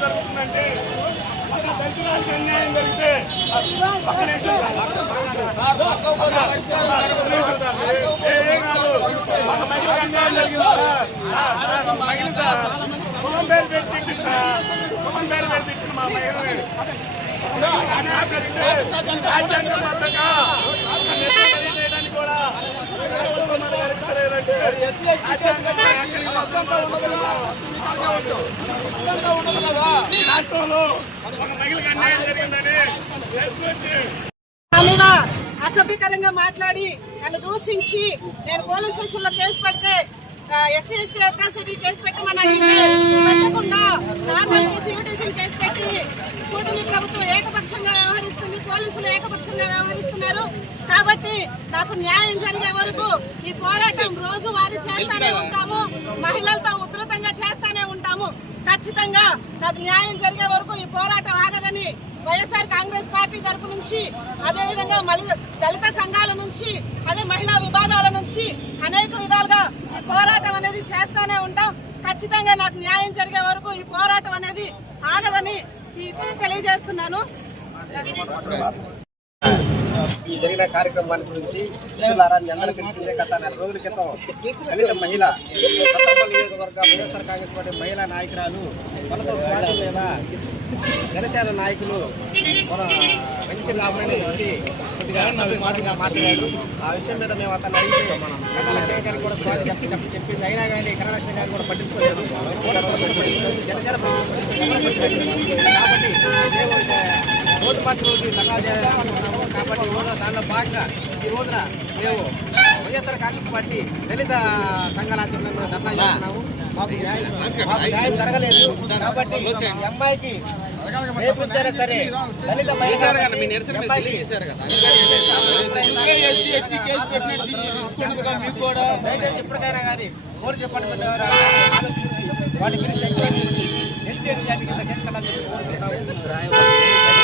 జరుగుతుందంటే అన్యాయం జరిగితే అన్యాయం జరిగింది కులం పేరు పెట్టి మా మహిళ రాజ్యాంగబద్ధంగా చేయడానికి కూడా ఈ రాష్ట్రంలో ఒక మహిళకు అన్యాయం జరిగిందని అసభ్యకరంగా మాట్లాడి నన్ను దూషించి నేను పోలీస్ స్టేషన్ లో కేసు పెడితే ఎస్సీ ఎస్టీ అట్రాసిటీ కేసు పెట్టమని అడిగితే పెట్టకుండా నార్మల్ సివిటిజన్ కేసు పెట్టి కూటమి ప్రభుత్వం ఏకపక్షంగా వ్యవహరిస్తుంది, పోలీసులు ఏకపక్షంగా వ్యవహరిస్తున్నారు. కాబట్టి నాకు న్యాయం జరిగే వరకు ఈ పోరాటం రోజు వారి చేస్తానే ఉంటాము, మహిళలతో ఉధృతంగా చేస్తానే ఉంటాము. ఖచ్చితంగా నాకు న్యాయం జరిగే వరకు ఈ పోరాటం ఆగదని వైఎస్ఆర్ కాంగ్రెస్ పార్టీ తరఫు నుంచి, అదేవిధంగా దళిత సంఘాల నుంచి, అదే మహిళా విభాగాల నుంచి అనేక విధాలుగా ఈ పోరాటం అనేది చేస్తానే ఉంటాం. ఖచ్చితంగా నాకు న్యాయం జరిగే వరకు ఈ పోరాటం అనేది ఆగదని తెలియజేస్తున్నాను. ఈ జరిగిన కార్యక్రమాన్ని గురించి మిత్రులారా, మీ అందరూ తెలిసిందే. గత 4 రోజుల క్రితం దళిత మహిళ కొత్తపల్లి నియోజకవర్గ వైఎస్ఆర్ కాంగ్రెస్ పార్టీ మహిళా నాయకురాలు మనతో స్వాతి మీద జనసేన నాయకులు మన వెంకటరామయ్య వ్యక్తి కొద్దిగా మాటగా మాట్లాడాడు. ఆ విషయం మీద మేము అతను అడిగితే కన్నలక్ష్మి గారికి కూడా స్వాతి చెప్పింది. అయినా కానీ కన్నలక్ష్మి గారిని కూడా పట్టించుకోలేదు, జనసేన కాబట్టి మేము రోడ్డు మార్చి రోజు ధర్నా చేయాలనుకున్నాము. కాబట్టి దానిలో భాగంగా ఈ రోజున మేము వైఎస్ఆర్ కాంగ్రెస్ పార్టీ దళిత సంఘాల ఆధ్వర్యంలో ధర్నా చేస్తున్నాము. మాకు న్యాయం జరగలేదు కాబట్టి ఈ అమ్మాయికి రేపించారా సరే దళిత దయచేసి ఇప్పటికైనా కానీ పోలీస్ డిపార్ట్మెంట్ ఆలోచించి వాటి గురించి ఎస్సీ ఎస్టీ కింద కేసు కట్టాలని కోరుకుంటున్నాము.